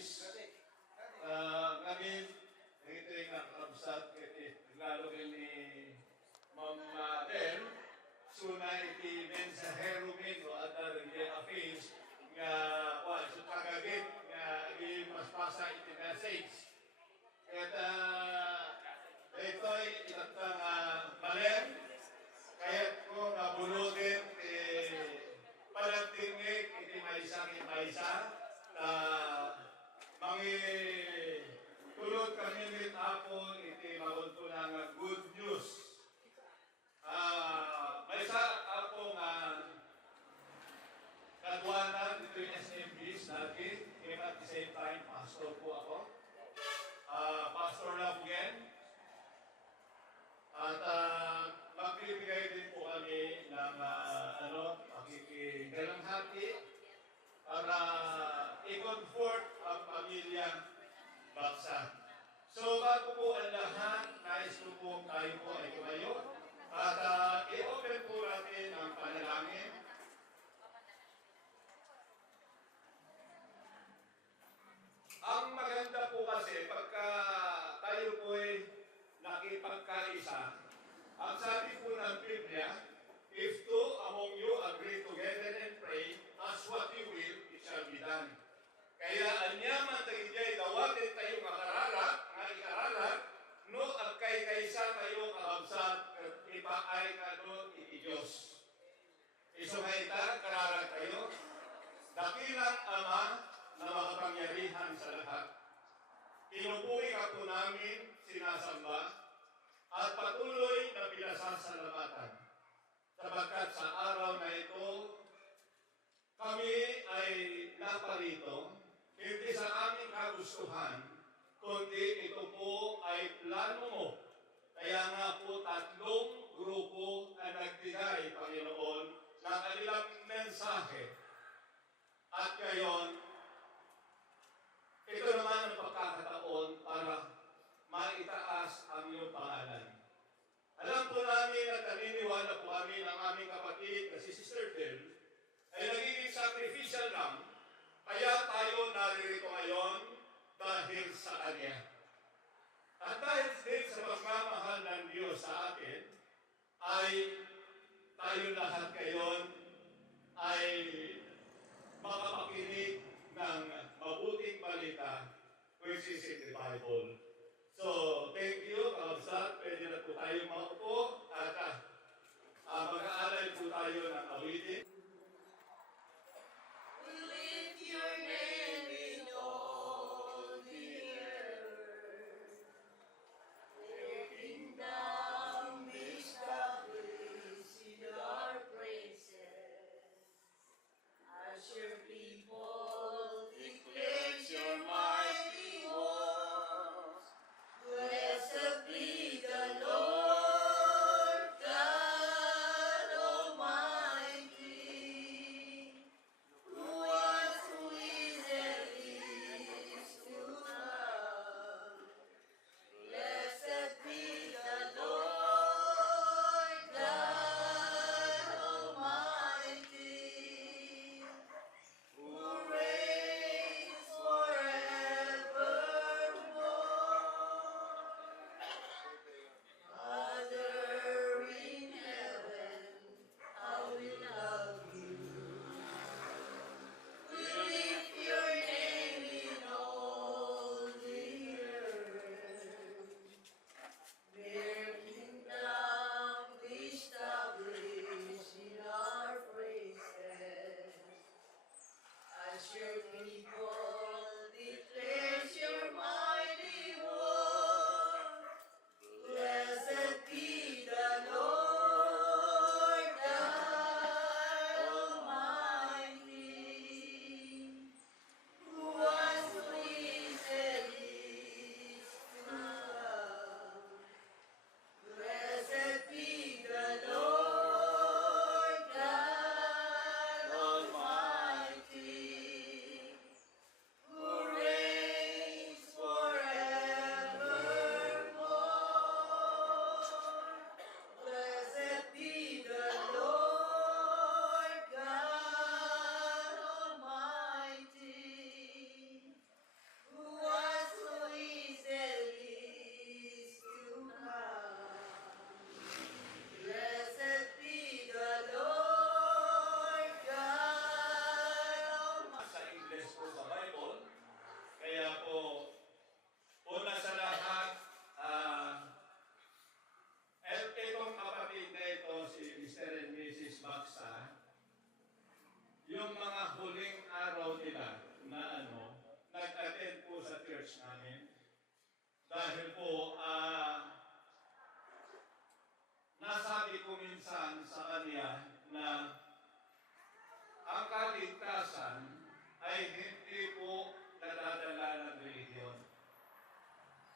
Service. Kami, ito yung nakakabsat, lalo ni Ma'am Del, suna iti mensahero min o other affairs nga so kagagit nga mas iti message. At ito'y itatang malen, kaya't ko nabulugin palatingig iti maysa tulog kami rin hapon iti maguntunang good news. Maysa ako nga kadwanan dito yung SMBs natin, and at the same time, pastor po ako. Pastor Labugen. At magbibigay din po kami ng makikigalanghati para i-comfort ang pamilyang Baksa. So bago po ang lahat, nais ko po tayo po ay tumayo at i-open po natin ang panalangin. Ang maganda po kasi pagka tayo po ay nakipagkaisa, ang sabi po ng Biblia, if two among you agree together and pray, ask what you will, it shall be done. Kaya anyaman tayo dawatin tayo ikarala, no agkay kaysa tayo kaabsat, ipaay kanon iti Diyos. Isungayta, kararag tayo, dakilang Ama na makapangyarihan sa lahat. Pinupuri ka po namin, sinasamba, at patuloy na pinasasalamatan. Sapagkat sa araw na ito, kami ay naparito, hindi sa aming kagustuhan, kundi ito po ay plano mo. Kaya nga po tatlong grupo na nagbigay, Panginoon, ng kanilang mensahe. At ngayon, ito naman ang pagkakataon para maitaas ang iyong pangalan. Alam po namin at naniniwala po kami ng aming kapatid na si Sister Phil ay nagiging sacrificial lang, kaya tayo naririto ngayon dahil sa Kanya. At dahil din sa pagmamahal ng Diyos sa atin, ay tayo lahat ngayon ay makapakinig ng mabuting balita, which is in the Bible. So, thank you, Kausap. Pwede na po tayo maupo at mag-aalay po tayo ng awitin. We lift your name in all the earth. Your kingdom be established in our praises. As your people declare your mighty works, blessed be the Lord God Almighty, who was, who is, and is to come. Blessed be the Lord God Almighty, who reigns forevermore. Father in heaven, how we love you. We lift your name in all the earth. Their kingdom be established in our praises. As your people declares your mighty work, blessed be the Lord God Almighty, who was, who is, and is to come. Blessed be the Lord God Almighty, huling araw nila na nag-attend po sa church namin. Dahil po, nasabi ko minsan sa kanya na ang kaligtasan ay hindi po nadadala ng relihiyon,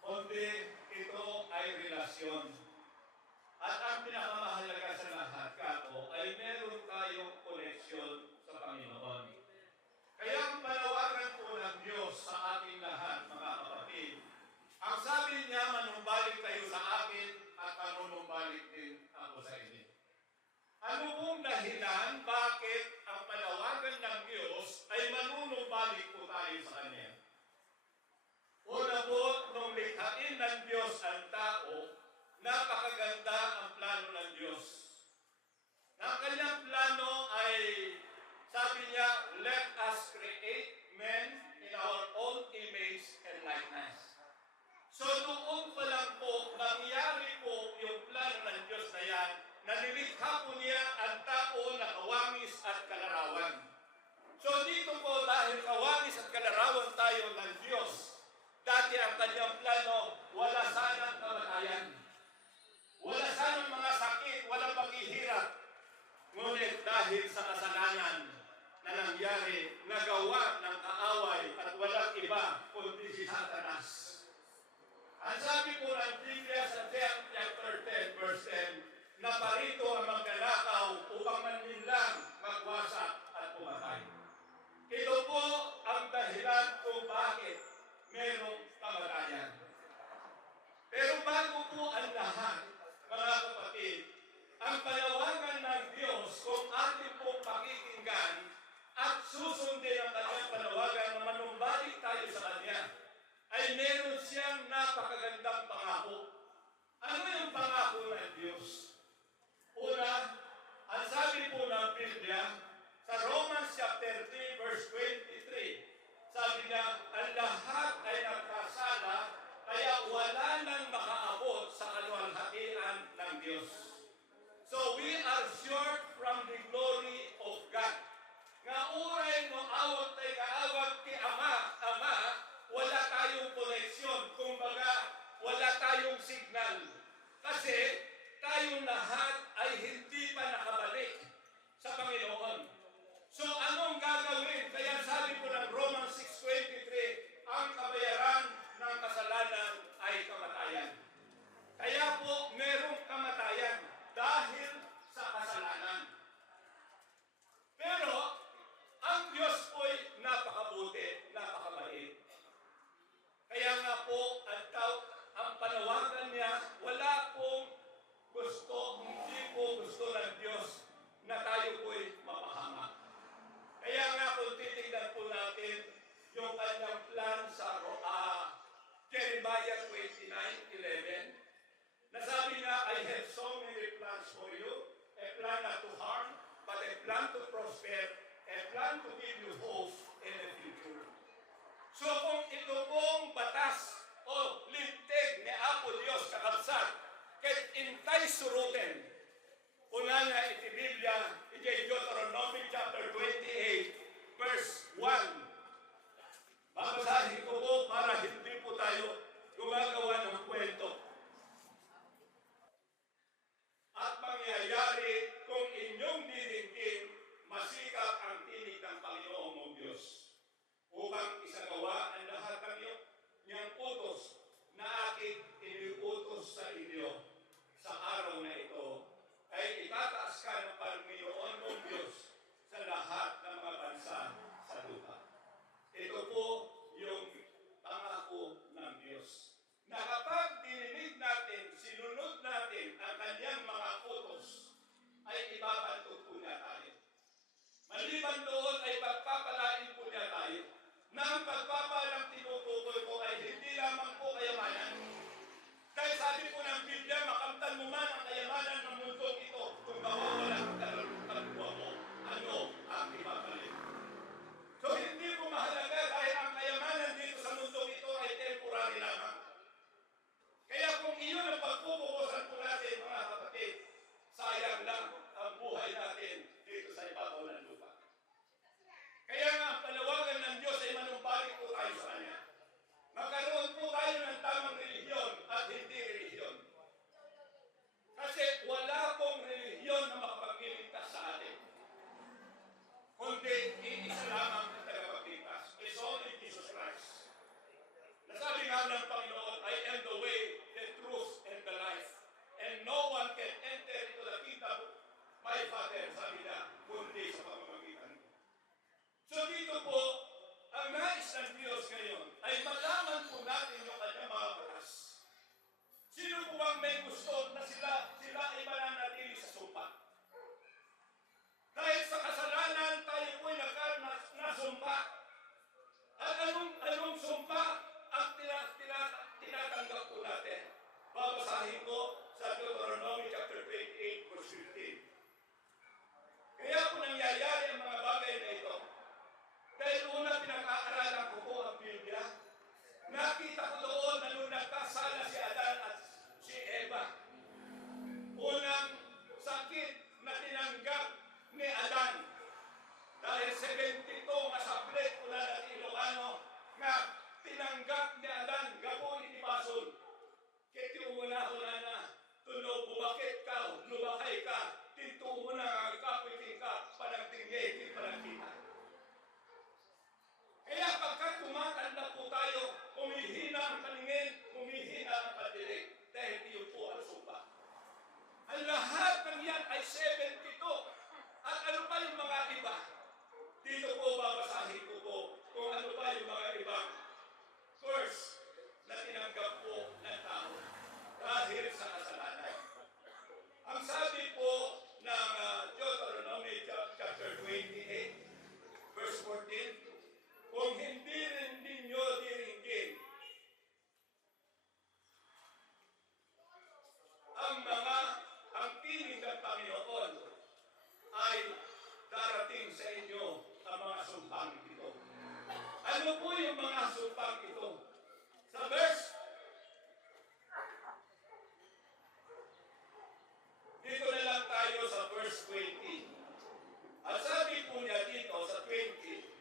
kundi ito ay relasyon. At ang pinakamahalaga sa lahat, kako, ay meron tayong koneksyon sa Panginoon. Kaya ang panawagan po ng Diyos sa ating lahat, mga kapatid, ang sabi niya, manumbalik kayo sa akin at manunumbalik din ako sa inyo. Ano pong dahilan bakit ang panawagan ng Diyos ay manunumbalik po tayo sa Kanya? Una po, nung likhain ng Diyos ang tao, napakaganda ang plano ng Diyos. Ang kanyang plano ay, sabi niya, let us create men in our own image and likeness. So noon pa lang po, nangyari po yung plano ng Diyos na yan, na nilikha po niya ang tao na kawangis at kalarawan. So dito po, dahil kawangis at kalarawan tayo ng Diyos, dati ang kanyang plano, wala sanang kamatayan. Wala sanang mga sakit, walang paghihirap. Ngunit dahil sa kasalanan na nangyari, nagawa ng kaaway at walang iba kundi si Satanas. Ang sabi po ng Biblia sa John chapter 10, verse 10, na parito ang magnanakaw upang manlinlang, magwasak at pumatay. Ito po ang dahilan kung bakit merong kamatayan. Pero bago po ang lahat, mga kapatid, ang panawagan ng Diyos kung ating pong pakikinggan at susundin ang kanyang panawagan na manumbalik tayo sa Kanya, ay meron siyang napakagandang pangako. Ano yung pangako ng Diyos? Una, ang sabi po ng Biblia, sa Romans chapter 3, verse 23, sabi niya, ang lahat ay nagkasala, kaya wala nang makaabot sa kaluwalhatian ng Diyos. So we are short from the glory of God. Nga uray no awat tayo kaawat ki Ama, wala tayong koneksyon. Kumbaga, wala tayong signal. Kasi tayong lahat ay hindi pa nakabalik sa Panginoon. So anong gagawin? Kaya sabi po ng Romans 6:23, ang kabayaran ng kasalanan ay kamatayan. Kaya po merong kamatayan dahil sa kasalanan. Pero ang Diyos po'y napakabuti, napakabait. Kaya nga po ang panawagan niya, wala pong gusto, hindi po gusto ng Diyos na tayo po'y mapahamak. Kaya nga kung titignan po natin yung kanyang plan sa Jeremiah 29:11, nasabi niya, I have so many plans for you, a plan not to harm, but a plan to prosper, a plan to give you hope in the future. So kung ito pong batas o lintig ni Apo Diyos kakabsat, ket intay suruten, una nga iti Biblia, iti Deuteronomy chapter 28, verse 1. Babasahin ko po para hindi po tayo gumagawa ng kwento. At mangyayari kung inyong didingin, masikap ang tinig ng Panginoon mong Diyos, upang isagawa ang lahat ng niyang utos na aking iniutos sa inyo sa araw na ito Ito po, ang nais ng Diyos ngayon ay malaman po natin yung kanyang mga batas. Sino po bang may gusto na sila ay mananatili sa sumpa? Dahil sa kasalanan, tayo po'y nasumpa. At anong sumpa ang tinatanggap po natin? Babasahin ko sa Deuteronomy chapter 28, verse 15. Kaya po nangyayari ang mga bagay na ito. Dahil una pinag-aaralan ko po ang Biblia, nakita ko doon na nung nagkasala si Adan at si Eva, unang sakit na tinanggap ni Adan. Dahil 72 masaplit mula ng Ilocano nga tinanggap ni Adan, gabon itibason. Kiti umuna-una na, tunog bumakit ka, lumakay ka, tinto umuna ang kapitin ka, panagtingge, di panagkita. Kaya pagkat tumatanda po tayo, humihina ang paningin, humihina ang padilig, dahil iyon po ang sumpa. Ang lahat ng yan ay 72. At ano pa yung mga iba? Dito po babasahin ko po kung ano pa yung mga ibang curse na tinanggap po ng tao dahil sa kasalanan. Ang sabi po ng Deuteronomy chapter 28, verse 14, kung hindi rin ninyo diringgin ang tinig ng Panginoon ay darating sa inyo ang mga sumpang ito. Ano po yung mga sumpang ito? Sa verse, dito na lang tayo sa verse 20. Ang sabi po niya dito sa 20,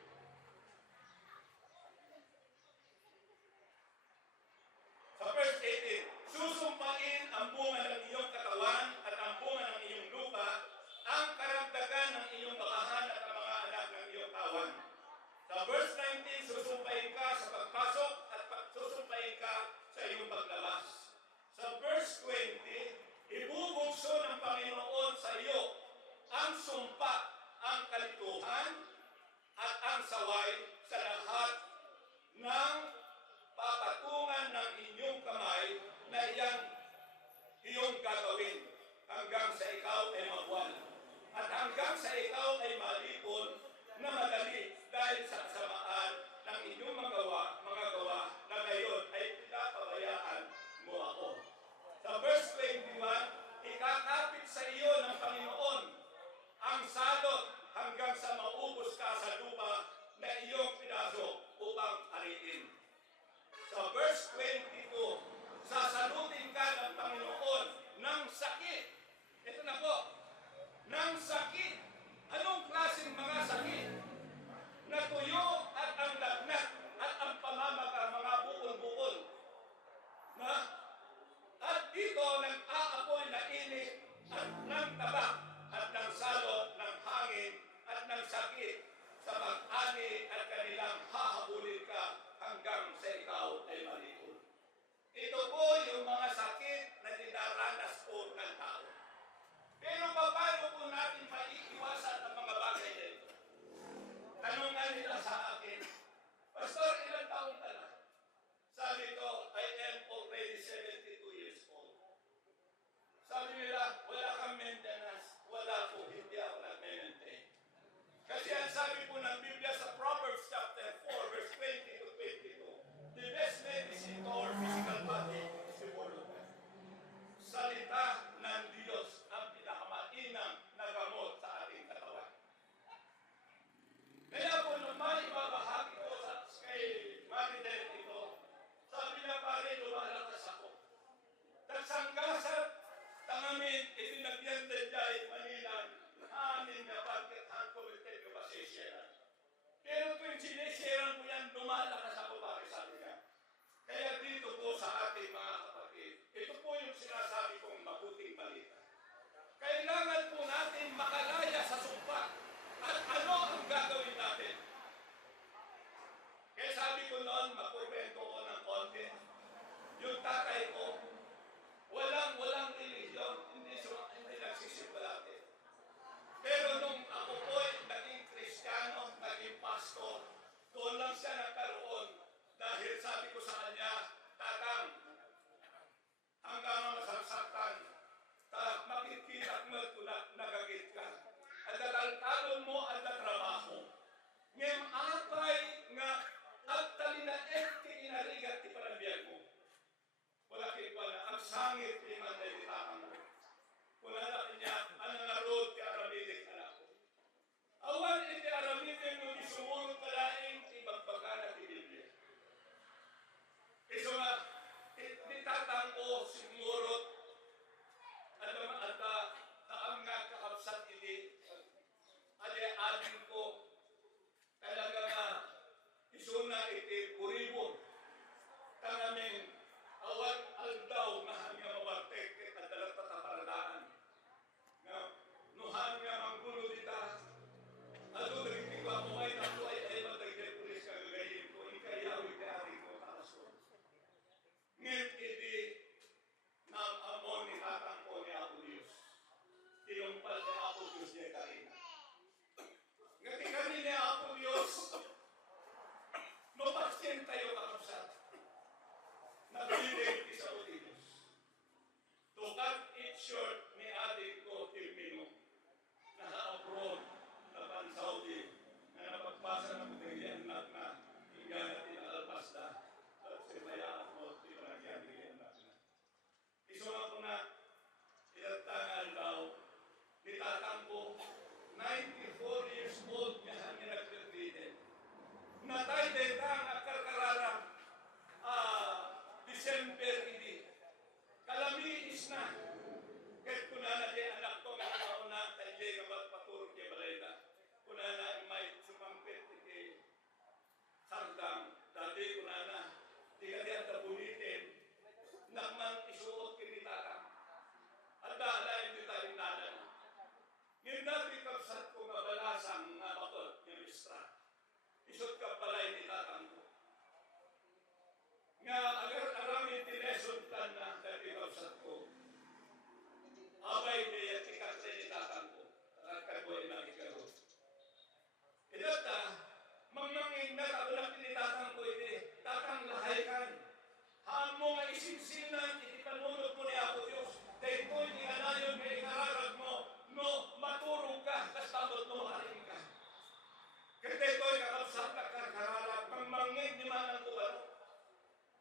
sa verse 18, susumpain ang bunga ng iyong katawan at ang bunga ng iyong lupa, ang karagdagan ng iyong bakahan at ang mga anak ng iyong kawan. Sa verse 19, susumpain ka sa pagpasok at susumpain ka sa iyong paglabas. Sa verse 20, ibubukso ng Panginoon sa iyo ang sumpa, ang kalituhan, at ang saway sa lahat ng papatungan ng inyong kamay na iyong gagawin hanggang sa ikaw ay magwala. At hanggang sa ikaw ay malipon na madali dahil sa kasamaan ng inyong mga gawa na ngayon ay pinapabayaan mo ako. Sa verse 21, ikakapit sa iyo ng Panginoon ang salot hanggang sa maubos ka sa lupa na iyong pinasok upang ariin. Sa verse 22, sasalutin ka ng Panginoon ng sakit. Ito na po, ng sakit. Anong klaseng mga sakit? Na tuyo at ang lagnat at ang pamamaga, mga bukol-bukol. At dito nag-aapoy na init at ng taba at ng salot ng hangin at ng sakit sa pag-ani at kanilang hahabulin ka hanggang sa ikaw ay malikot. Ito po yung mga sakit na dinaranas po ng tao. Pero paano po natin maiiwasan ang mga bagay na ito? Tanungan nila sa akin, Pastor, ilang taon ka na? Sabi ko, I am already 72 years old. Sabi nila, wala kang maintenance. Wala po, hindi ako nag-maintain. Kasi ang sabi po ng Biblia sa Proverbs chapter 4, verse 20 to 22, the best medicine to our physical body is the word of God. Salita ng Diyos ang pinakamainam na gamot sa ating katawan. Kaya po nung maibabahagi ko kay Maridel ito, sabi niya pare, lumalakas ako. Tagsanggasat, tangamin, itinagyan din dahil Manilan, amin na pagkat ang komited ko ba sisira. Pero kung sinisiran ko yan, lumalakas ako pare, sabi niya. Kaya dito po sa ating mga kapatid, ito po yung sinasabi kong mabuting balita. Kailangan po natin makalaya sa sumpa. At ano ang gagawin natin? Kaya sabi ko noon, makukwento ko ng konti. Yung tatay ko, walang religion, hindi nagsisimula. Pero nung ako po naging Kristiyano, naging pastor, lamang siya nagkaroon dahil sabi ko sa kanya, Tatang, hanggang masasaktan, makikita mo nagagit ka. At tatalon mo ang trabaho. Ngem apay nga at talinaet ti inarigat ti panabiyag mo. Wala wala ang sangit ni Manday ti Tatang mo. Wala na niya ang narod ti aramidik anak ko. Awan iti aramidik mo di sumunod kalaing ti bagbaga na ti Biblia. Iso nga, ti Tatang ko sigurot at taang nga kakabsat iti adin ko talaga nga isuna iti puribon tangamin awan aldaw nga hanya mawartek at dalat tataparadaan nga nuhan nga manggulo dita ato nagiti ko ako ay nato ay matagay pulis kagagayin ko ikayaw iti ari ko kakason ngit iti nang amon ni Tatang ko ni Apo Diyos tinumpal ni Apo Diyos niya karina ngati kami ni Apo Diyos mapaksin tayo kakapsat nabilig ti sa Diyos to cut it short ni adik ko Firmino naka-abroad na pan-Saudi na napagpasa ng butilian na hingga na tinaalpas na at simayaan mo di pa nagyari na iso ako na ilatangan daw ni Tatang ko 94 years old niya hanggang nag-graduated. Natay din ka ang akarkararang December hindi. Kalami is na. Kahit kuna na di anak ko nga mauna tayo nga magpaturog kay Baleda. Kuna na may sumampit iti sardang. Dati kuna na di ka di ang tabulitin nakman isuot kini Tatang. At dahil hindi tayo nalan. Ngayon dati kapsat ko kabalasang nga bakot ng istra. Isot ka palay ni Tatang ko. Nga agar aramin tineson plan na dati kapsat ko. Abay niya tikakse ni Tatang ko. At ko ay nakikaro. Idata, mamangin na kaulak ni Tatang ko iti. Tatang lahaykan. Haan mo nga isinsinan iti panunod mo ni Apo Diyos. Dahil ko hindi ka na yun may kararag mo. No, maturog ka, kastamot mo makarin ka. Kasi ito ay kakapsat na kararag, pangmangin di man ang kuwaro.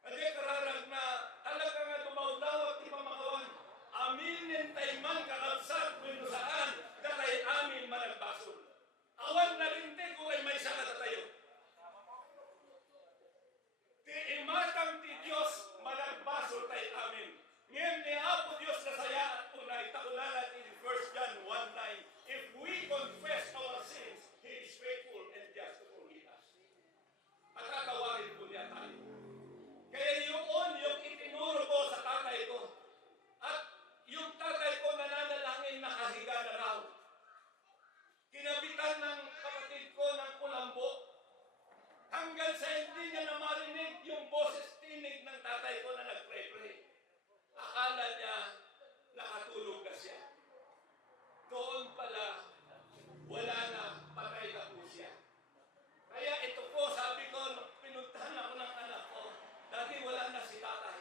Kasi kararag na talaga nga dumaw-dawat di pamakawan. Aminin tayo man kakapsat kung saan katay amin managbasol. Awan na rintig ko ay may salat tayo. Ti imatang ti Diyos managbasol tayo amin. Ngayon ni Apo Diyos na saya at unay takunalat in 1 John 1:9. If we confess our sins, He is faithful and just to forgive us. At kakawarin po niya tayo. Kaya yung itinuro ko sa tatay ko, at yung tatay ko nananalangin nakahiga na raw. Kinabitan ng kapatid ko ng kulambo, hanggang sa hindi niya na marinig yung boses tinig ng tatay ko na nagpre-pray. Akala niya nakatulog na siya. Doon pala, wala na, patay na po siya. Kaya ito po, sabi ko, nung pinuntahan ako ng anak ko, dati wala na si tatay.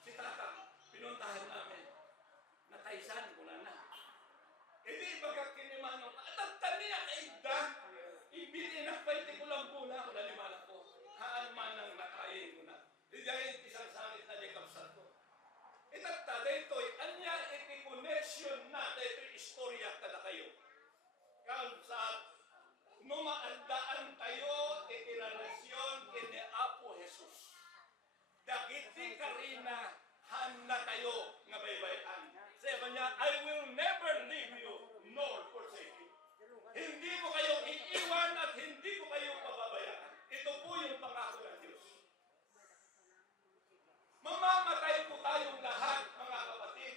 Si Tatang, pinuntahan namin. Nataysan ko na. Hindi pagkakinimanong, atagtan niya kaigda. Ibili na paiti ko lang pula, wala ni malak ko. Haan man ang nakain ko na. Di dahil isang sangit na dekapsat ko. Itagta, dito'y, anya iti connection na, dito'y istorya kada kayo. Kalsat, numaandaan tayo iti relasyon kini Apo Jesus. Dagiti karina, handa tayo nga baybayan. Sabi niya, I will never leave you nor forsake you. Hindi ko kayo iiwan at hindi ko kayo pababayaan. Ito po yung pangako ng Diyos. Mamamatay po tayong lahat, mga kapatid.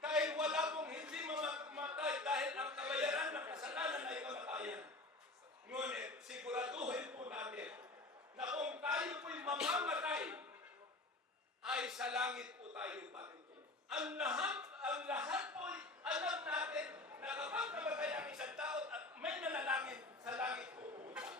Dahil wala pong hindi mamamatay dahil ang kabayaran ng kasalanan ay kamatayan. Ngunit, siguraduhin po natin na kung tayo po'y mamamatay, ay sa langit po tayo patutulog. Ang lahat po'y alam natin na kapag namatay ang isang tao at may nanalangin, sa langit po pupunta.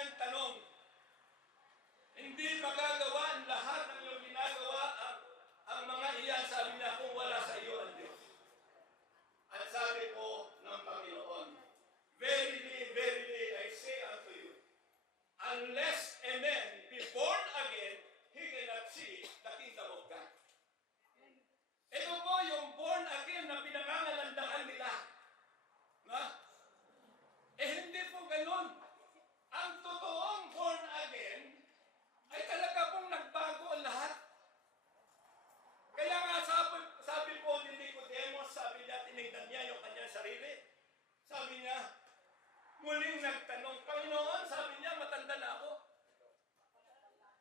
kanyang tanong, hindi magagawa ang lahat ng iyong ginagawa ang mga iyan, sabi niya, kung wala sa iyo ang Diyos. At sabi po ng Panginoon, verily, verily, I say unto you, unless a man be born again, he cannot see the kingdom of God. Ito po yung born again na pinangangalandakan nila. Na? Hindi po ganun. Ang totoong born again ay talaga pong nagbago ang lahat. Kaya nga sabi po ni Nicodemus, sabi niya, tinignan niya yung kanyang sarili. Sabi niya, muling nagtanong, Panginoon, sabi niya, matanda na ako.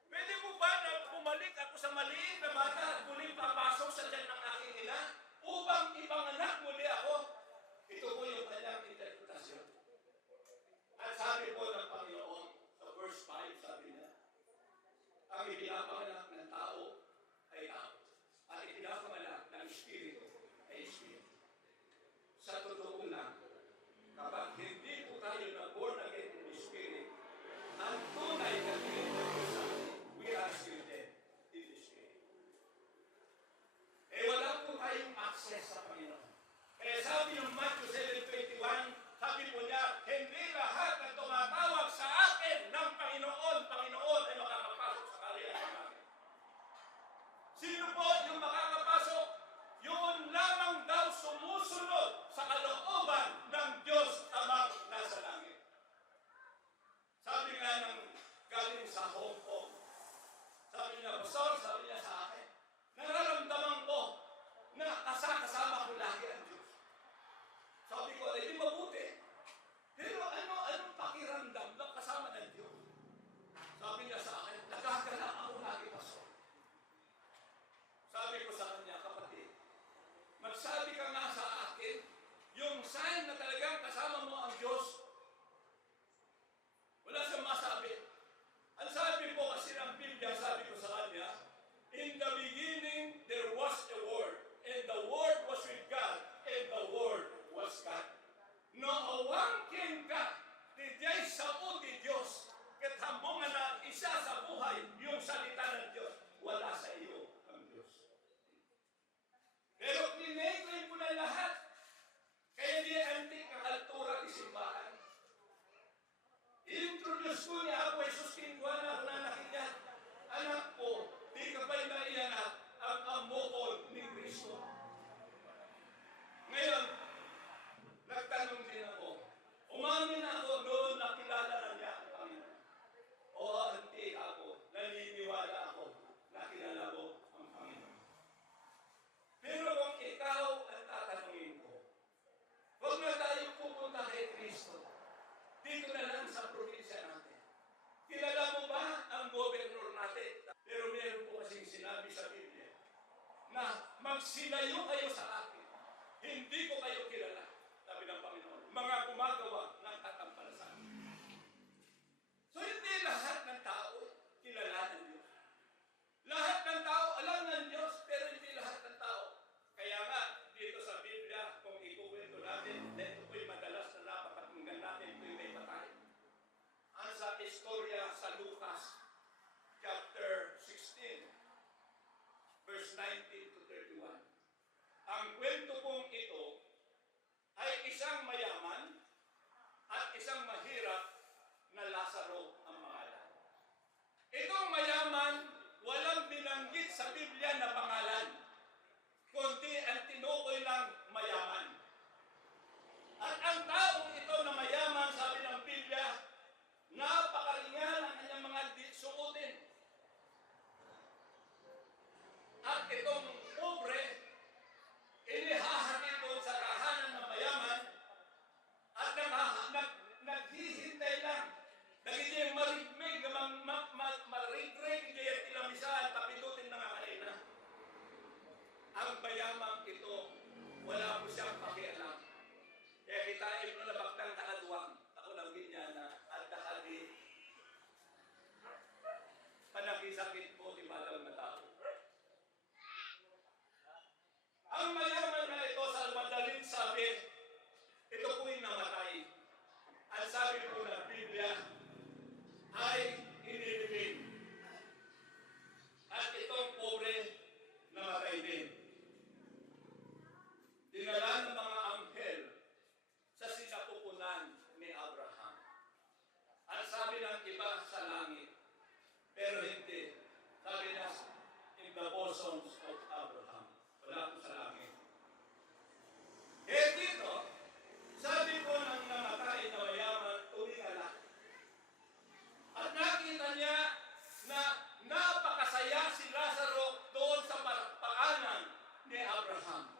Pwede mo ba na bumalik ako sa maliit na bata at muling papasok sa tiyan ng aking ina upang ipanganak muli ako? Ito po yung kanyang interpretasyon. At sabi po ng Panginoon, sa verse 5, sabi niya, ang ipinapanganak ng tao ay tao. At ipinapanganak ng Espiritu ay Espiritu. Sa totoo lang, kapag hindi po tayo na born again in the Spirit, ang tunay na pinag-usapan, we are still dead in the Spirit. Wala po tayong access sa Panginoon. Kaya sabi ng Matthew 7:21, sabi po niya, hindi lahat na tumatawag sa akin ng Panginoon, Panginoon ay makakapasok sa kaharian namin. Sino po yung makakapasok? Yun lamang daw sumusunod sa kalooban ng Diyos Amang nasa langit. Sabi nga ng galing sa Hong Kong, sabi niya, Pastor, sabi niya sa akin, nararamdaman ko na kasama ko lagi ang Diyos. Sabi ko, di mabuti. Pero anong pakiramdam na kasama ng Diyos? Sabi niya sa akin, nagagala ako lagi, Pastor. Sabi ko sa kanya, kapatid, magsabi ka nga sa akin, yung sign na talagang kasama mo ang Diyos. Wala siyang masabi. Ang sabi po kasi ng Biblia, sabi ko sa kanya, in the beginning, there was a Word, and the Word was with God, and the Word was God. Noawang ken ka, dijay sa o di Diyos, katambungan na isa sa buhay, yung salita ng Diyos, wala sa iyo ang Diyos. Pero pinay ko na lahat, kaya di antik ang altura ni simbahan. I-introduce ko ni Apo Jesus Kinguan na anak niya, anak ko, di ka ba'y naiyanak ang amokol ni Kristo? Ngayon, nagtanong din ako. Umamin ako noon na kilala na niya ang Panginoon. O antik ako, naniniwala ako na kilala ko ang Panginoon. Pero kung ikaw ang tatanungin ko, huwag na tayo pupunta kay Kristo. Dito na lang sa probinsya natin. Kilala mo ba ang gobernador natin? Pero meron po kasing sinabi sa Biblia na magsilayo kayo sa akin. Hindi ko kayo kilala. Sabi ng Panginoon, mga gumagawa ng katampalasan. So hindi lahat ng tao kilala ng Diyos. Lahat ng tao alam ng Diyos, pero hindi lahat ng tao. Kaya nga, dito sa Biblia, kung ikukwento natin, ito po'y madalas na napakatunggan natin, ito'y may patay. Ang sa istorya sa Lucas, chapter 16, verse 19 to 31. Ang kwento pong ito ay isang mayaman at isang mahirap na Lazaro ang pangalan. Itong mayaman, walang binanggit sa Biblia na pangalan, kundi ang tinukoy lang mayaman. At ang taong ito na mayaman, sabi ng Biblia, napakaringal ang kanyang mga suotin. At itong pobre, inihahatid doon sa tahanan ng mayaman at naghihintay lang. Nagiging marigmig, marigrig, hindi yung tinamisahan, tapilutin na nga kanina. Ang mayamang ito, wala po siyang pakialam. Kaya kitain mo na baktang nakaduwang. Ako lang ganyan na at nakadi. Panakisakit mo, ibalang na tao. Ang mayaman na ito sa madaling sabi, ito po'y namatay. Ang sabi po ng Biblia, sabi ng iba sa langit. Pero hindi. Sabi niya, in the bosoms of Abraham. Wala po sa langit. Eh dito, sabi po ng namatay na mayaman, tumingala. At nakita niya na napakasaya si Lazaro doon sa paanan ni Abraham.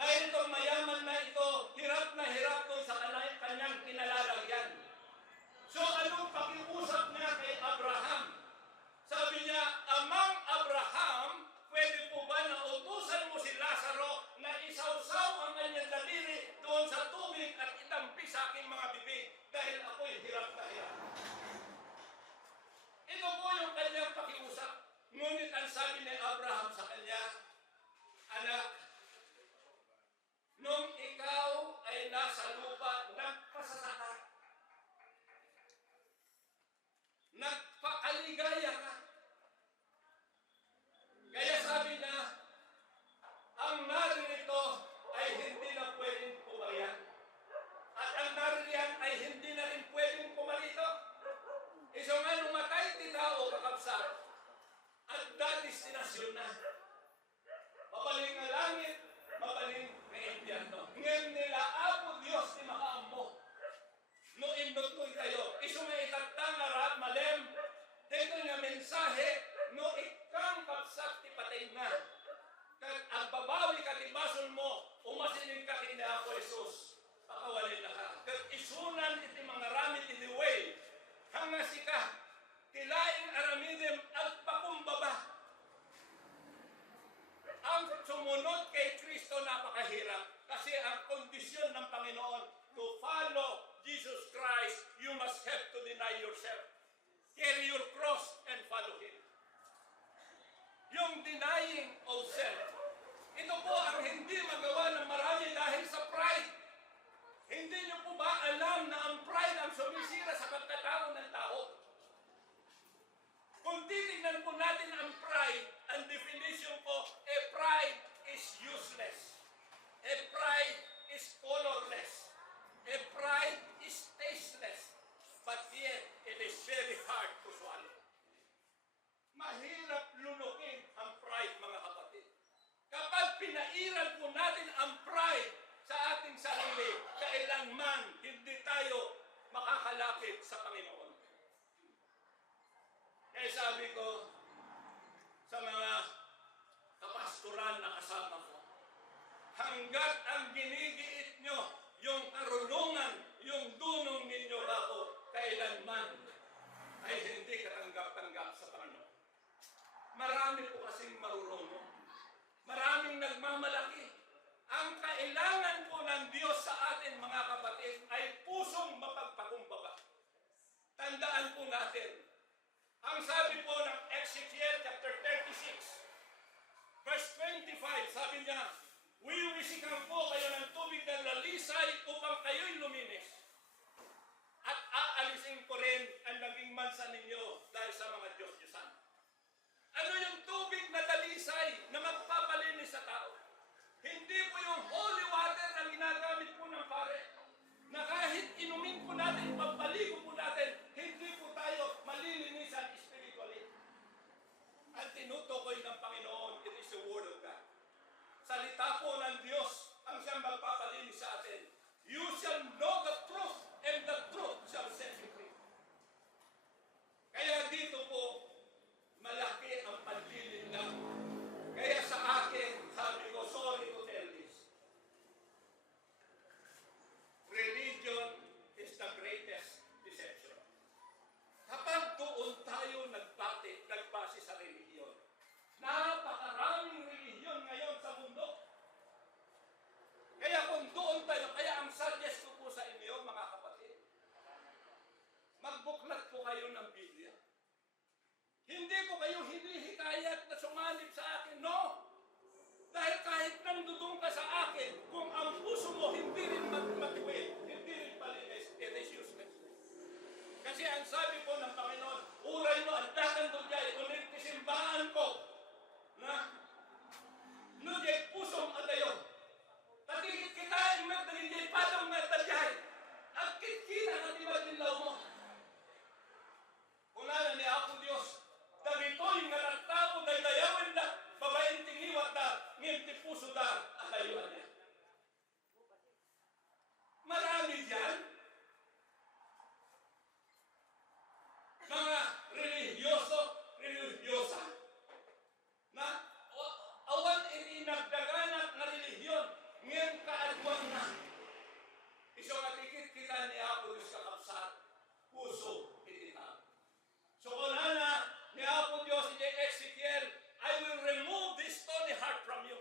Dahil itong mayaman na ito, hirap na hirap doon sa kanyang kinalalagyan. So anong pakiusap niya kay Abraham? Sabi niya, Amang Abraham, pwede po ba na utusan mo si Lazaro na isawsaw ang kanyang daliri doon sa tubig at itampi sa aking mga bibig dahil ako'y hirap na hirap. Ito po yung kanyang pakiusap. Ngunit ang sabi ni Abraham sa kanya, Anak, nung ikaw ay nasa lupa, nagpasasaka. Nagpakaligaya ka. Kaya sabi niya, ang naririto ay hindi na pwedeng pumayan. At ang naririyan ay hindi na rin pwedeng pumarito. Iso nga lumatay ti tao kakabsat at destinasyon na. Mabaling nga langit, mabaling nga impyerno. Ngayon nila, Apo Diyos ni makaammo. No indutoy kayo. Iso nga itatang arat malem. Dito nga mensahe, no ikang kapsat ti patay na. Kag agbabawi ka ti bason mo, umasiling ka kini Apo Jesus. Pakawalin na ka. Kag isunan iti mga ramit in the way. Hanga sika, tilaing aramidem agpakumbaba. Ang sumunod kay Kristo napakahirap kasi ang kondisyon ng Panginoon to follow Jesus Christ, you must have to deny yourself. Carry your cross and follow Him. Yung denying of self. Ito po ang hindi magawa ng marami dahil sa pride. Hindi niyo po ba alam na ang pride ang sumisira sa pagkatao ng tao? Kung titignan po natin ang pride, ang definition po, a pride is useless. A pride is colorless. A pride is tasteless. But yet, it is very hard to swallow. Mahirap lunukin ang pride, mga kapatid. Kapag pinairal po natin ang pride sa ating sarili, kailanman hindi tayo makakalapit sa Panginoon. Kaya sabi ko sa mga kapastoran na kasama ko, hanggat ang ginigiit nyo, yung karunungan, yung dunong ninyo ako, kailanman ay hindi katanggap-tanggap sa Panginoon. Marami po kasing marurunong. Maraming nagmamalaki. Ang kailangan po ng Diyos sa atin, mga kapatid, ay pusong mapagpakumbaba. Tandaan po natin, ang sabi po ng Ezekiel chapter 36, verse 25, sabi niya, wiwisikan po kayo ng tubig ng lalisay upang kayo'y luminis. At aalisin ko rin ang naging mansa ninyo dahil sa mga Diyos-Diyosan. Ano yung tubig na dalisay na magpapalinis sa tao? Hindi po yung holy water na ginagamit po ng pare. Na kahit inumin po natin, pampaligo po natin, hindi po tayo malilinisan spiritually. Ang tinutukoy ng Panginoon, it is the Word of God. Salita po ng Diyos ang siyang magpapalinis sa atin. You shall know the truth, and the truth shall set you free. Kaya dito po, malaki ang paglilinaw. Kaya sa akin, sabi ko, sorry to tell this. Religion is the greatest deception. Kapag doon tayo nagbase sa religion, napakaraming religion ngayon sa mundo. Kaya kung doon tayo, kaya ang suggest ko po sa inyo, mga kapatid, magbuklat po kayo ng Biblia. Hindi ko kayo hinihikayat na sumanib sa akin, no! Dahil kahit nandudong ka sa akin, kung ang puso mo hindi rin matuwid, hindi rin palinis, it is useless. Kasi ang sabi po ng Panginoon, uray mo ang dakan doon dyan, ulit isimbahan ko, na nujay pusong adayon. Tatigit kita, imag na hindi padang matadyahin. At kitkina na di ba nilaw mo? puso dar ang layuan niya. Marami diyan, mga religyosa, na awan ininagdaganap na relihiyon, ngayon kaadwan na. Iso nga tikit kita ni Apo Diyos kakapsat, puso ititang. So kunana ni Apo Diyos ni Ezekiel, I will remove this stony heart from you,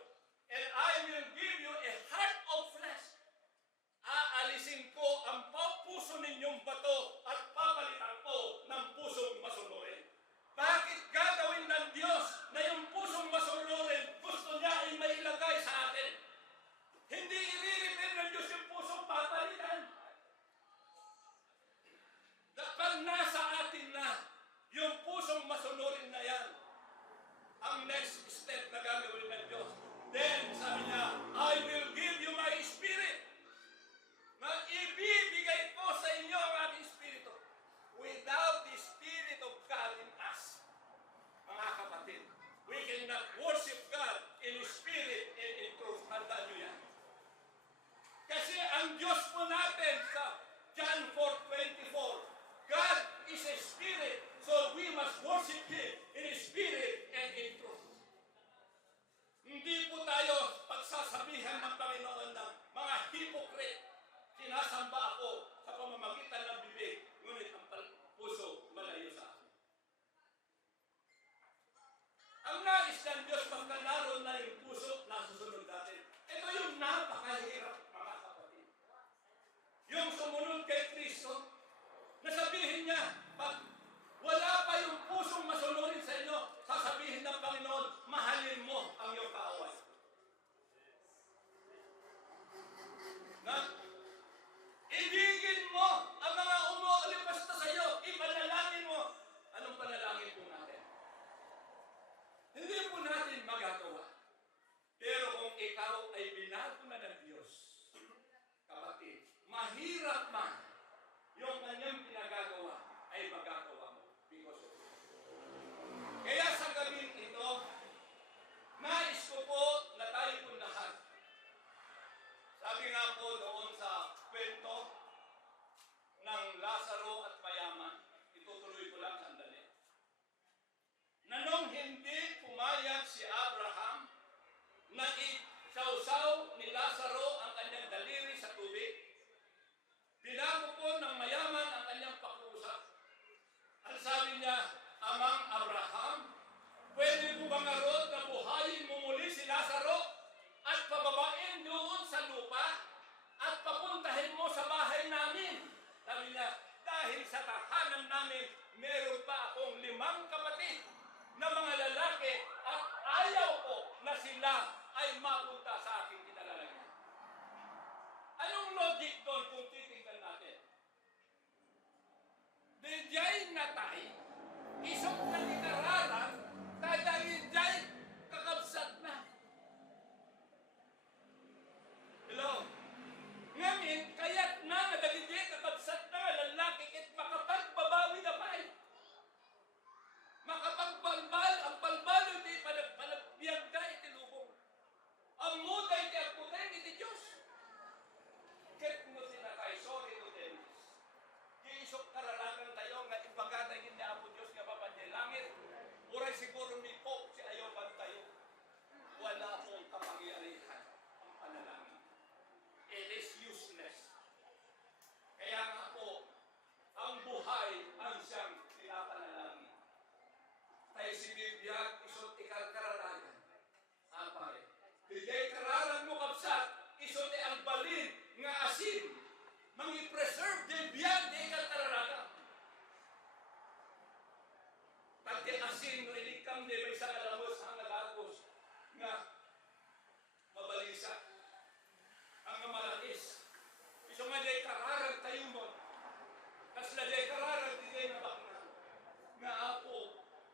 and I will give you a heart of flesh. Aalisin ko ang puso ninyong bato at papalitan ko ng pusong masunurin. Bakit gagawin ng Diyos na yung pusong masunurin gusto niya ay mailagay sa atin? Hindi i-repair ng Diyos yung pusong papalitan. Kapag nasa atin na yung pusong masunurin na yan, ang next step na gagawin ng Diyos, then sabi niya, I will give you my spirit. Na ibibigay ko sa inyo ang aking spirito. Without the Spirit of God in us, mga kapatid, we cannot worship God in spirit and in truth. Tandaan nyo yan. Kasi ang Diyos po natin sa John 4:24, God is a spirit, so we must worship Him in spirit and in truth. Hindi po tayo pagsasabihan ng Panginoon ng mga hypocrite. Sinasamba ako sa pamamagitan ng bibig, ngunit ang puso malayo sa akin. Ang nais ng Diyos pagka naroon na yung puso, nasusunod natin. Ito yung napakahirap, mga kapatid. Yung sumunod kay Kristo, nasabihin niya, pag wala pa yung pusong masunurin sa inyo, sasabihin ng Panginoon, mahalin mo ang iyong kaaway. Ibigin mo ang mga umuulipasta sa iyo. Ipanalangin mo. Anong panalangin po natin? Hindi po natin magagawa. Pero kung ikaw ay binago na ng Diyos, kapatid, mahirap man yung kanyang pinagagawa ay magagawa mo. Because of it. Kaya sa gabing ito, nais ko po na tayo po lahat. Sabi nga po doon sa kwento ng Lazaro at mayaman, itutuloy ko lang sandali. Na nung hindi pumayag si Abraham na isawsaw ni Lazaro ang kanyang daliri sa tubig, binago po ng mayaman ang kanyang pakusap. Ang sabi niya, Amang Abraham, pwede mo bang arod na buhayin mo muli si Lazaro at pababain doon sa lupa at papuntahin mo sa bahay namin? Sabi niya, dahil sa tahanan namin, meron pa akong 5 kapatid na mga lalaki at ayaw ko na sila ay mapunta sa aking kinalalangan. Anong logic doon kung titingnan natin? Dijay natay, isok na tinararan, tadagijay kakabsat na. Hello? Ngayon, kaya't na nadagijay kakabsat na lalaki at makapagbabawi na pa. Makapagbalbal, ang balbal hindi panagbiag ka itilubong. Ang muday di ang putay iti Diyos. Ket mo sinakay, sorry to them. Giisok karalagan tayo nga ibagata hindi Apo Diyos nga papanday langit. Uray siguro ni Pope si ayaw tayo. Wala pong kapangyarihan ang panalangin. It is useless. Kaya nga po, ang buhay ang siyang pinapanalangin. Tayo si Biblia, isot ikararagan. Apa eh? Bigay kararan mo kapsat, isot ang balin nga asin. Mangi-preserve din biyan di ikararagan. Pati asin no ilikam di may isang alamos ang nalagos nga mabalisa. Ang malakis. Iso nga di kararan tayo mo. Kasla di kararan di kayo nabakna. Nga ako,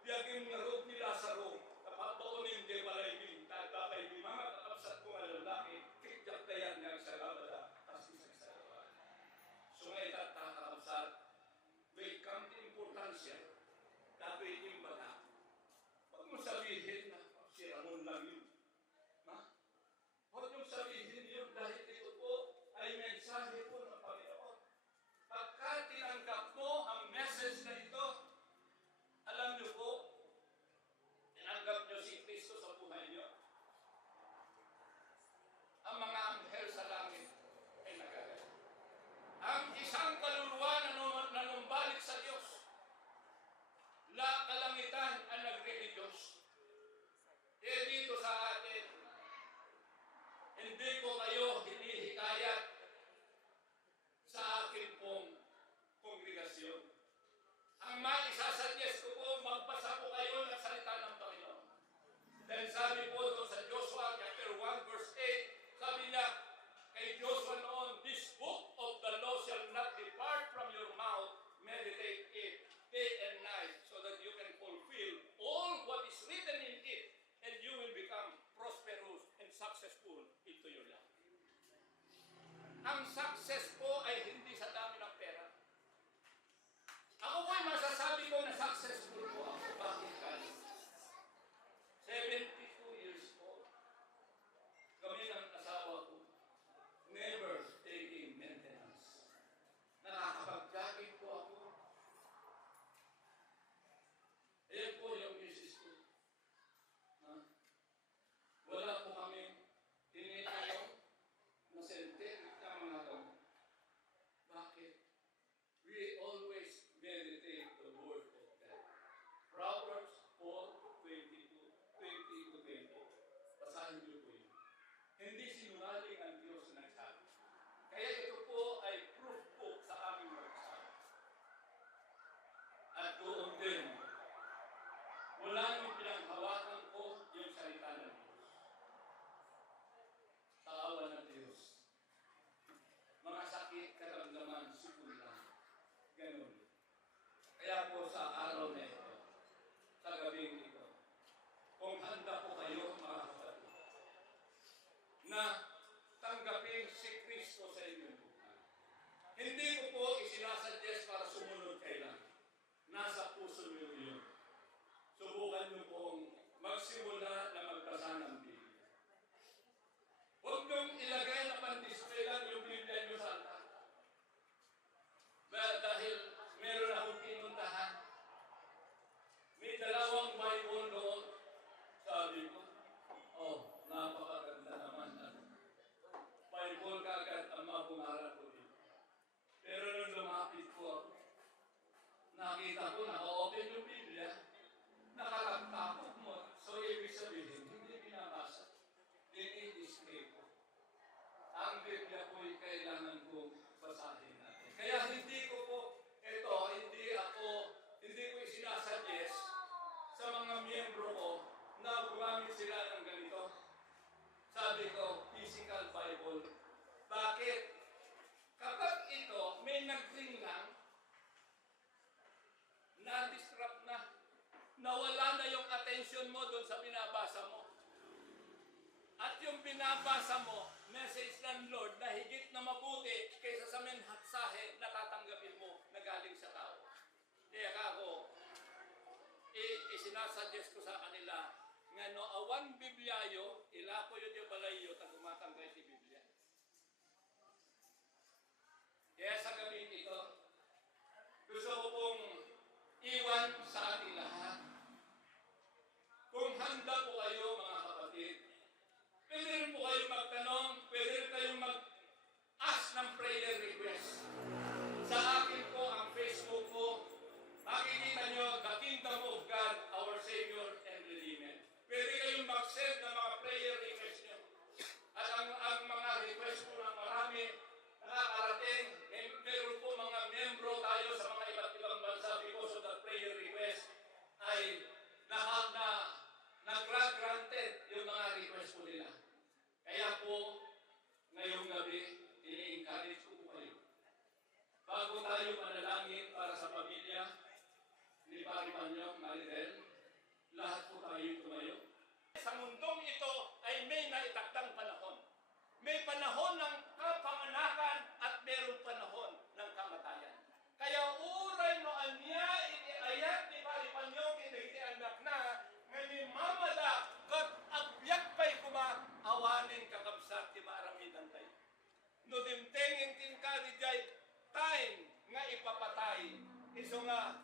biyagin nga roog ni Lazaro, kapapaunin di malaymin, tatapay di mga kakapsat ko nga lalaki, kityak dayan nga sa labada, as isa sa labada. So nga itatakakamsat, may kamti importansya, dapat imbaga. Pag mo sabihin, isang kaluluwa na nanumbalik sa Diyos. Kalangitan ang nagre-Diyos. Dito sa atin, hindi ko kayo hinihikayat sa akin pong kongregasyon. Ang maisasuggest ko po, magbasa po kayo ng salita ng Panginoon. Dahil sabi po doon sa Joshua chapter 1 verse 8, sabi niya kay Joshua noon, "This book of the law shall not depart from your mouth, meditate it day and night, so that you can fulfill all what is written in it, and you will become prosperous and successful into your life." Ang success po ay hindi sa dami ng pera. Ako po ay masasabi ko na successful po ako. Bakit kaya? 72 years old. Kami ng asawa ko, never taking maintenance. Nakakapag-jogging po ako. Ayan po yung misis ko. Wala po kami tinitayong na center ng mga gamot. Bakit? We always meditate the word of God. Proverbs 4:20-20. Basahin niyo po yun. Hindi sinungaling ang Diyos na nagsabi. Kaya ito po ay proof po sa aming magsabi. At doon din, wala nang pinanghawakan ko yung salita ng Diyos. Sa awa ng Diyos. Mga sakit, karamdaman, sipon lang. Ganun. Kaya po sa araw na ito, sa gabing ito, kung handa po kayo, mga kapatid, na tanggapin si Kristo sa inyong buhay. Hindi ko po isinasuggest para sumunod kay lang. Nasa puso niyo yun. Subukan niyo pong magsimula na magbasa ng Biblia. Huwag niyong ilagay na pan-display lang yung Biblia niyo sa altar. Dahil meron akong pinuntahan. May dalawang Bible doon. Sabi ko, napakaganda naman. Bible kagad ang mga bungaran ko dito. Pero nung lumapit ko ako, nakita ko, naka-open yung Biblia, nakalagtapot mo. So, ibig sabihin, hindi binabasa. Dinidisplay ko. Ang Biblia po ay kailangan kong basahin natin. Kaya hindi ko po, hindi ko isinasuggest sa mga miyembro ko na gumamit sila ng ganito. Sabi ko, physical Bible. Bakit? Kapag ito, may nag-ring lang, na-disrupt na, nawala na yung attention mo doon sa binabasa mo. At yung binabasa mo, message ng Lord na higit na mabuti kaysa sa mensahe na tatanggapin mo na galing sa tao. Kaya ako, isinasuggest ko sa kanila, nga no, awan Bibliayo, ilako yun yung balayo, tag umatanggay si Biblia. Kaya sa gabi ito, gusto ko pong iwan sa ating lahat. Kung handa po kayo, mga kapatid, pwede rin po kayo magtanong, pwede rin kayong mag-ask ng prayer request. Sa akin po, ang Facebook ko, makikita nyo, The Kingdom of God, Our Savior and Redeemer. Pwede kayong mag-send ng mga prayer request nyo. At ang mga request po ng marami, nakakarating, meron po mga membro tayo sa mga iba't ibang bansa because of the prayer request ay nag-granted yung mga request po nila. Kaya po, ngayong gabi, ini-encourage ko po kayo. Bago tayo manalangin para sa pamilya ni Pari Panyong, Maridel, lahat po tayo tumayo. Sa mundong ito ay may naitakdang panahon. May panahon ng kapanganakan at mayroong panahon ng kamatayan. Kaya uray mo anya iniayat ni Pari Panyong iti anak na ngayon mamada kat agbiyak pa'y kumahawanin kakabsat ti maaramidan tayo. No dimtengin tinkari jay time nga ipapatay. Iso nga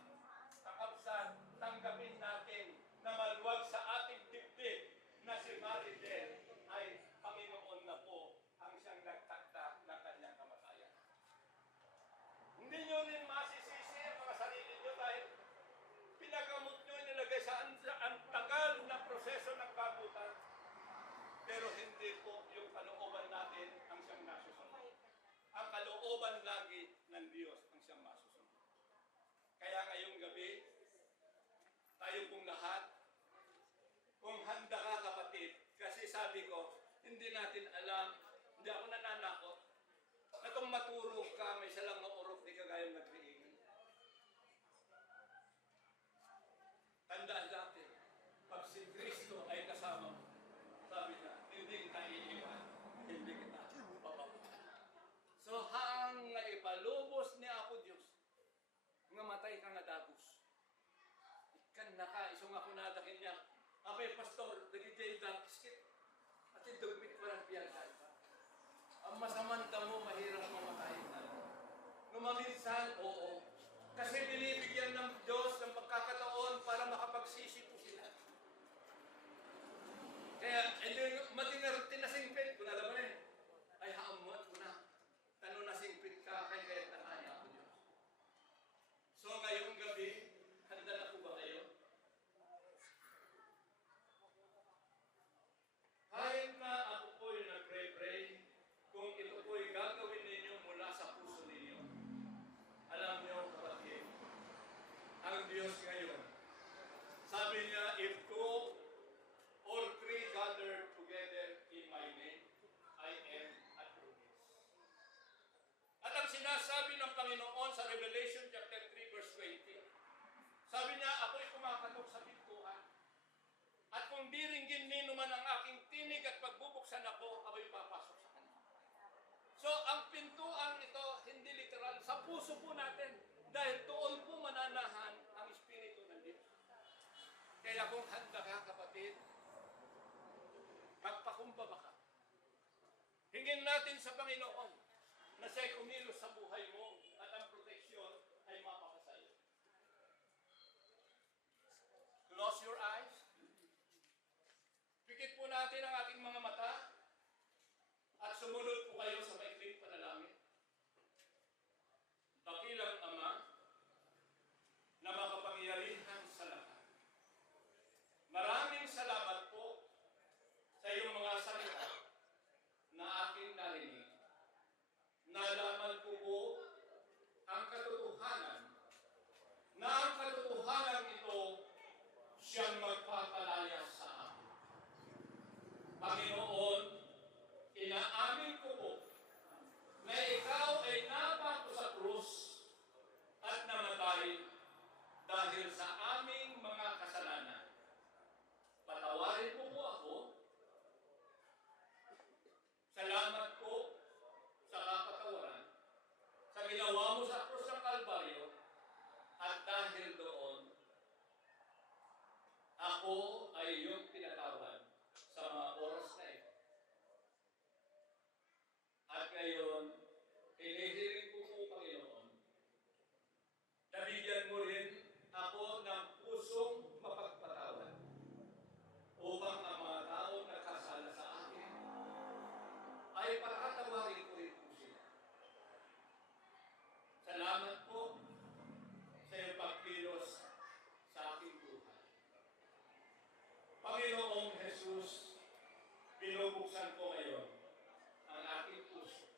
kakabsat tanggapin natin na maluwag sa ating dibdib na si Maridel ay Panginoon na po ang siyang nagtakda ng kanyang kamatayan. kalooban lagi ng Diyos ang siyang masusunod. Kaya ngayong gabi, tayo pong lahat, kung handa ka kapatid, kasi sabi ko, hindi natin alam, hindi ako nananakot, na kung maturog ka, may salang maurok, di ka gayang nagriingin. Tandaan natin, pag si Kristo ay kasama mo, sabi niya, hindi kita iiwan, hindi kita papabayaan. So hang nga ipalubos ni Apo Diyos, nga matay ka nga dagos. Ikan na ka, isong ako nadakin niya, apay pastor, nagijay dagskit, at idugmit ko ng piyagan. Ang masamanta mo, mahirap mamatayin na. Numaminsan, oo. Kasi binibigyan ng Diyos ng pagkakataon para makapagsisi po sila. Kaya, matingar tinasingpit ko na naman eh. Ay, haamot ko na. Tanong nasingpit ka, kaya tanaya ko Diyos. So, ngayong gabi, handa na po ba kayo? Kahit na ako po'y nag-pray-pray, kung ito po'y gagawin ninyo mula sa puso ninyo, alam niyo, kapatid, ang Diyos ngayon, sabi niya, if two or three gather together in my name, I am at your midst. At ang sinasabi ng Panginoon sa Revelation chapter 3 verse 20, sabi niya, ako'y kumakatok sa pintuan. At kung diringgin nino man ang aking tinig at pagbubuksan ako, ako'y papasok sa kanya. So, ang pintuan ito, hindi literal, sa puso po natin, dahil doon po mananahan ang Espiritu ng Diyos. Kaya kung handa ka, kapatid, magpakumbaba ka. Hingin natin sa Panginoon na siya'y kumilos sa buhay mo at ang proteksyon ay mapakasayo. Close your eyes. Pikit po natin ang ating mga mata at sumunod po kayo sa maikling panalangin. Dakilang Ama na makapangyarihan sa lahat. Maraming salamat po sa iyong mga salita na aking narinig. Nalaman ko po ang katotohanan na ang katotohanan ito siyang magpapalaya sa akin. Panginoon, inaamin ko po na ikaw ay napako sa krus at namatay dahil sa aming mga kasalanan. Patawarin mo po ako. Salamat po sa kapatawaran sa ginawa mo sa krus ng Kalbaryo at dahil doon, ako ay iyong pinatawad sa mga oras na ito. At ngayon, hinihiling ko po, Panginoon, nabigyan mo rin ako ng pusong mapagpatawad upang ang mga tao na kasala sa akin ay pakatawarin ko rin po sila. Salamat po sa iyong pagkilos sa aking buhay. Panginoong Jesus, binubuksan ko ngayon ang aking puso.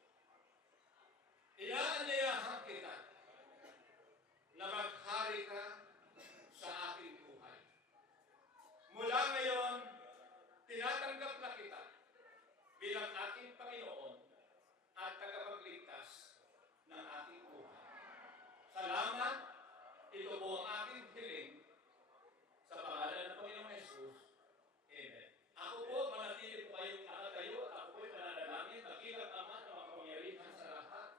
Inaanyayahan kita na maghari ka sa aking buhay. Mula ngayon, tinatanggap na kita bilang aking Panginoon at tagapagligtas ng aking buhay. Salamat, ito po ang aking hiling sa pangalan ng Panginoong Jesus. Amen. Ako po, manatili po kayong nakatayo at ako po'y mananalangin, dakilang Ama na makapangyarihan sa lahat.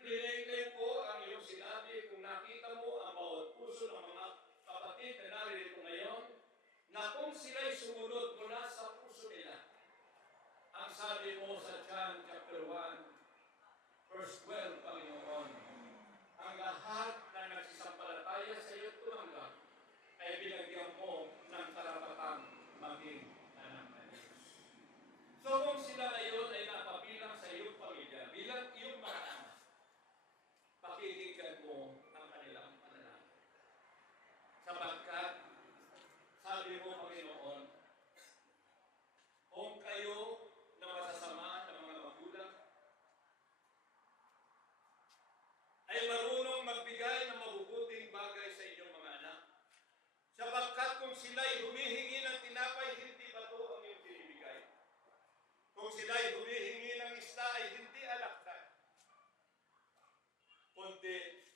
Klinayin po ang iyong sinabi kung nakita mo ang bawat puso ng mga kapatid na naririto ngayon, na kung sila'y sumunod mula sa puso nila. Ang sabi mo sa John chapter 1, verse 12, Panginoon, ang lahat na nagsisampalataya sa iyo tumanggap ay binagyan mo ng karapatang maging anak ng Diyos. So kung sila ngayon ay napabilang sa iyong pamilya, bilang iyong mga anak, pakikinggan mo ang kanilang panalangin. Sapagkat, sabi mo, Panginoon, kung sila'y humihingi ng tinapay, hindi ba ito ang iyong binibigay? Kung sila'y humihingi ng isda, ay hindi alakdan. Kundi,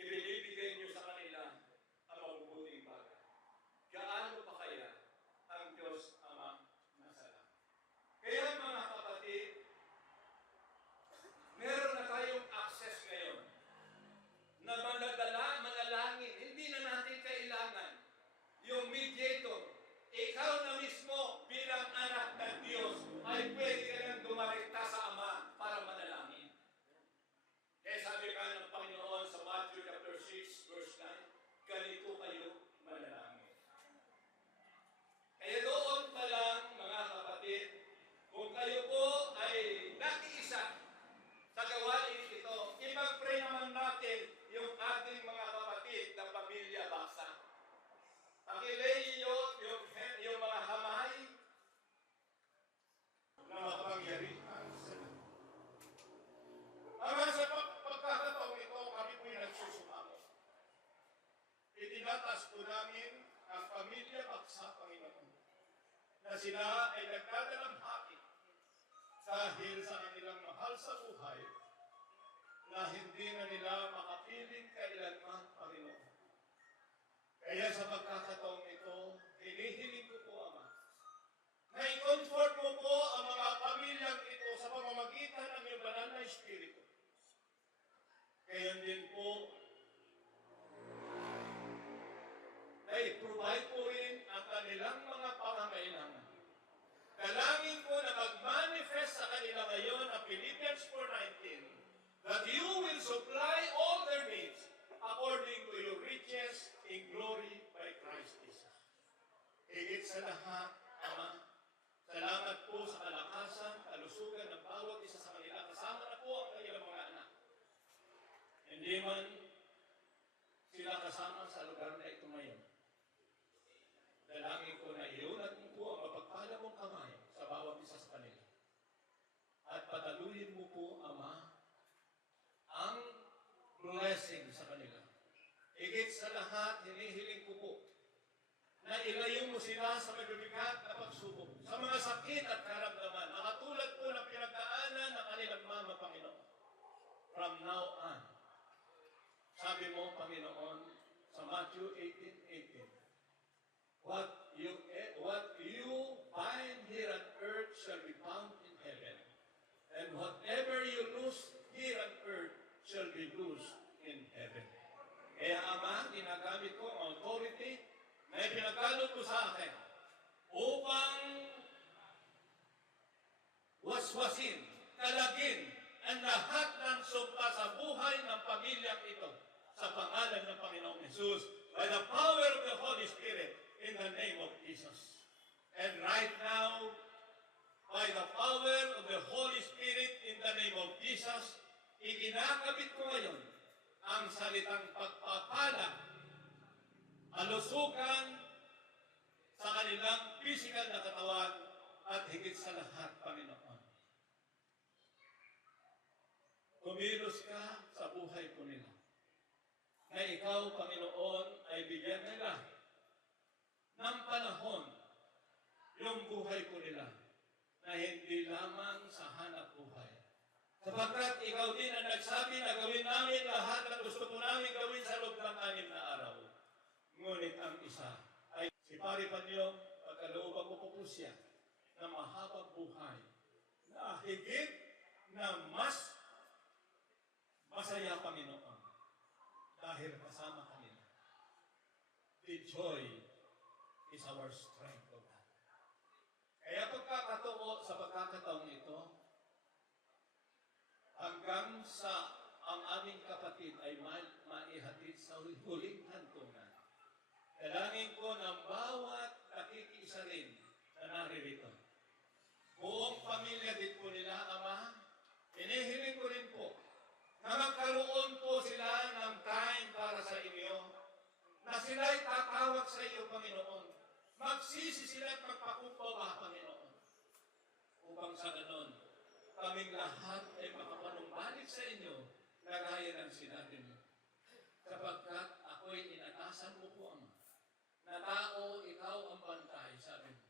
ibinibigay niyo sa kanila ang mabubuting bagay. Gaano pa kaya ang Diyos Amang nasa langit? Kaya mga kapatid, meron na tayong access ngayon na manalangin. Hindi na natin kailangan yung mediator. Ikaw na mismo bilang anak ng Diyos ay pwede ka nang dumarekta sa Ama para manalangin. Kaya sabi ka ng Panginoon sa Matthew chapter 6 verse 9, ganito kayo manalangin. Kaya doon pa lang mga kapatid, kung kayo po ay nakiisa sa gawain ito, ipag-pray naman natin yung ating mga kapatid ng pamilya Baksa. Pakilayo yung mga hamay na makapangyarihan sa langit. Hanggang sa pagkakataong ito, kami po'y nagsusumamo. Itinatas po namin ang pamilya Baksa, Panginoon, na sila ay nagdadalamhati dahil sa kanilang mahal sa buhay na hindi na nila makapiling kailanman, Panginoon. Kaya sa pagkakataong ito, hinihiling ko po, Ama, na i-comfort mo po ang mga pamilyang ito sa pamamagitan ng iyong banal na Espiritu. Kaya din po, na i-provide po rin ang kanilang mga pangangailangan. Dalangin ko na mag-manifest sa kanila ngayon ang Philippians 4:19, that you will supply all their needs according to your riches in glory by Christ Jesus. Higit sa lahat, Ama, salamat po sa kalakasan, kalusugan ng bawat isa sa kanila. Kasama na po ang kanilang mga anak. Hindi man sila kasama sa lugar na ito ngayon. Dalangin ko na iunat mo po ang mapagpala mong kamay sa bawat isa sa kanila. At pataluyin mo po, Ama, ang blessing sa kanila. Higit sa lahat, hinihiling ko po na ilayo mo sila sa mabibigat na pagsubok, sa mga sakit at karamdaman, na katulad po ng pinagdaanan ng kanilang mama, Panginoon. From now on, sabi mo, Panginoon, sa Matthew 18:18, what you bind here on earth shall be bound in heaven, and whatever you loose here on earth shall be loosed in heaven. Kaya, Ama, ginagamit ko ang authority na ipinagkaloob ko sa akin upang waswasin, kalagin, ang lahat ng sumpa sa buhay ng pamilyang ito sa pangalan ng Panginoong Jesus by the power of the Holy Spirit in the name of Jesus. And right now, by the power of the Holy Spirit in the name of Jesus, ikinakabit ko ngayon ang salitang pagpapala, kalusugan sa kanilang physical na katawan at higit sa lahat, Panginoon. Kumilos ka sa buhay ko nila. Na ikaw, Panginoon, ay bigyan nila ng panahon yung buhay ko nila na hindi lamang sa hanap buhay. Sapagkat ikaw din ang nagsabi na gawin namin lahat na gusto ko namin gawin sa loob ng 6 na araw. Ngunit ang isa ay si Pari Panyo, pagkalooban ko po siya na mahabang buhay na higit na mas masaya, Panginoon, dahil kasama kanila. The joy is our strength, O God. Kaya sa pagkakataong ito, hanggang sa ang aming kapatid ay maihatid sa huling hantungan. Dalangin ko ng bawat nakikiisa rin na naririto. Buong pamilya din po nila, Ama, inihiling ko rin po na magkaroon po sila ng time para sa inyo, na sila'y tatawag sa iyo, Panginoon. Magsisi sila at magpakumbaba, Panginoon. Upang sa ganon, kaming lahat ay makapanumbalik sa inyo na gaya ng sinabi niyo. Sapagkat ako'y inatasan mo po, Ama, na na tao, ikaw ang bantay, sabi mo.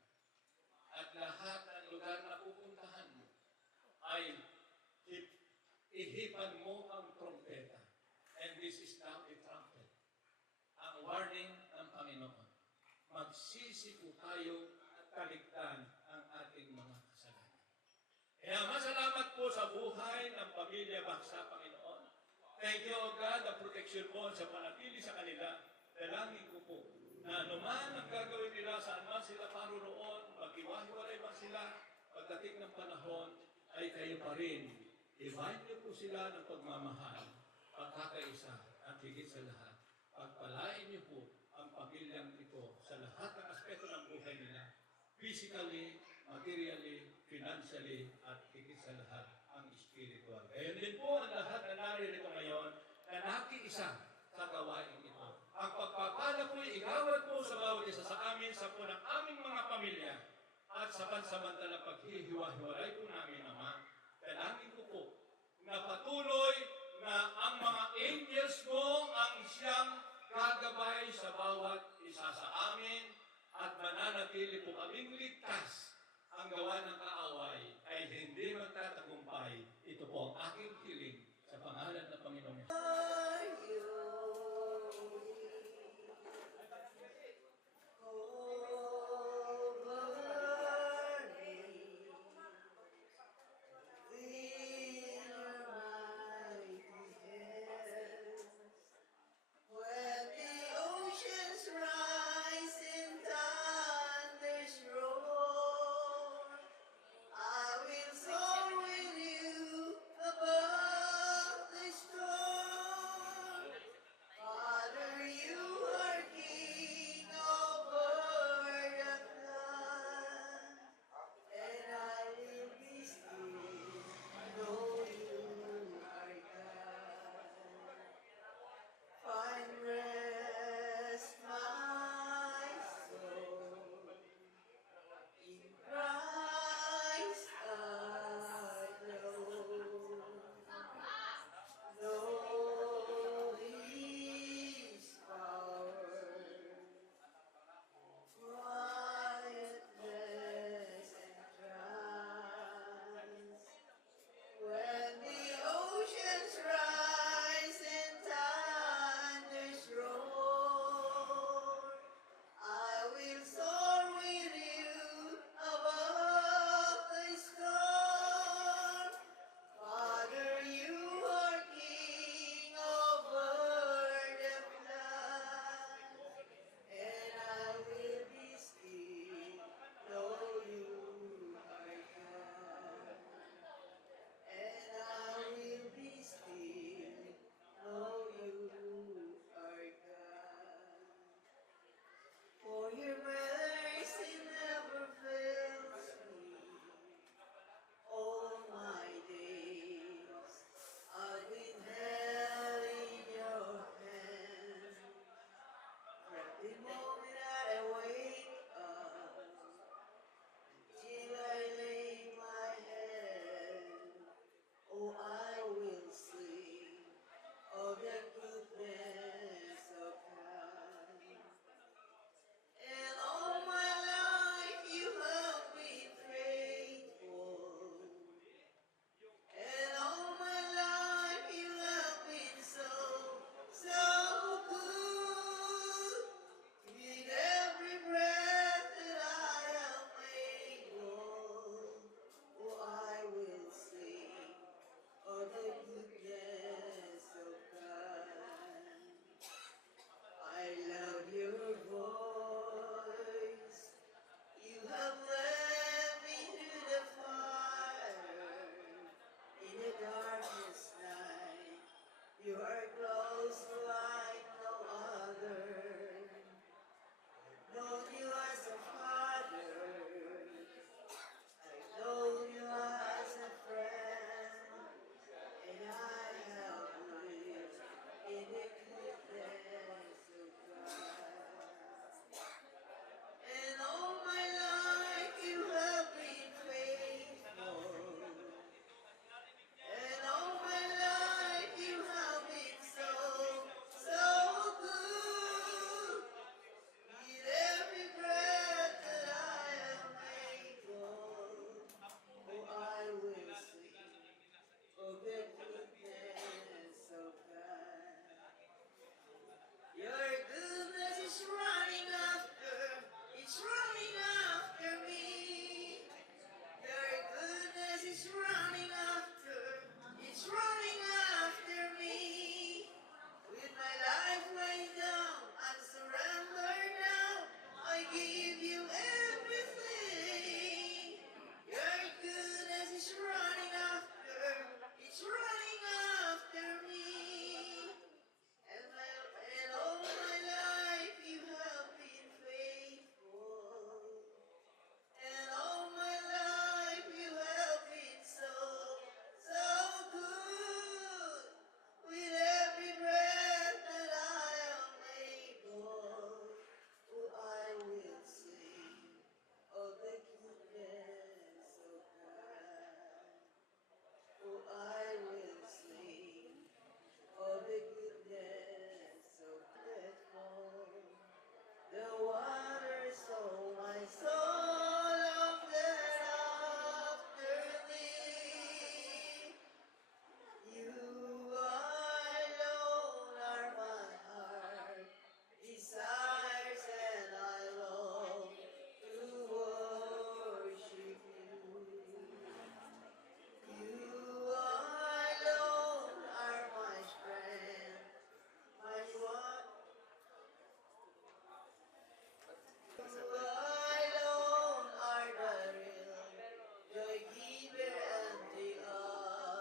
At lahat ng lugar na pupuntahan mo ay ihipan mo ang trompeta. And this is now a trumpet. Ang warning ng Panginoon. Magsisi po tayo at kaligtan ang ating mga kasalanan. Kaya masalamat po sa buhay ng pamilya Baksa, Panginoon. Thank you, O God, ang protection mo sa panatili sa kanila. Dalangin ko po na anuman ang gagawin nila, saan man sila paroroon, maghiwa-hiwalay man sila, pagdating ng panahon, ay kayo pa rin. Ibahin niyo po sila ng pagmamahal, pagkakaisa, at higit sa lahat. Pagpalain niyo po ang pamilyang ito sa lahat ng aspeto ng buhay nila. Physically, materially, financially, at higit sa lahat, ang spiritual. Gayon din po ang lahat na naririto ngayon na nakiisa sa gawain ito. Ang pagpapala po'y igawad po sa bawat isa sa amin sa po ng aming mga pamilya at sa pansamantala paghihiwa-hiwalay po namin, Ama. Dalangin ko po na patuloy na ang mga angels mo ang siyang gagabay sa bawat isa sa amin at mananatili po kaming ligtas. Ang gawa ng kaaway ay hindi magtatagumpay. Ito po ang aking hiling sa pangalan ng Panginoon. You are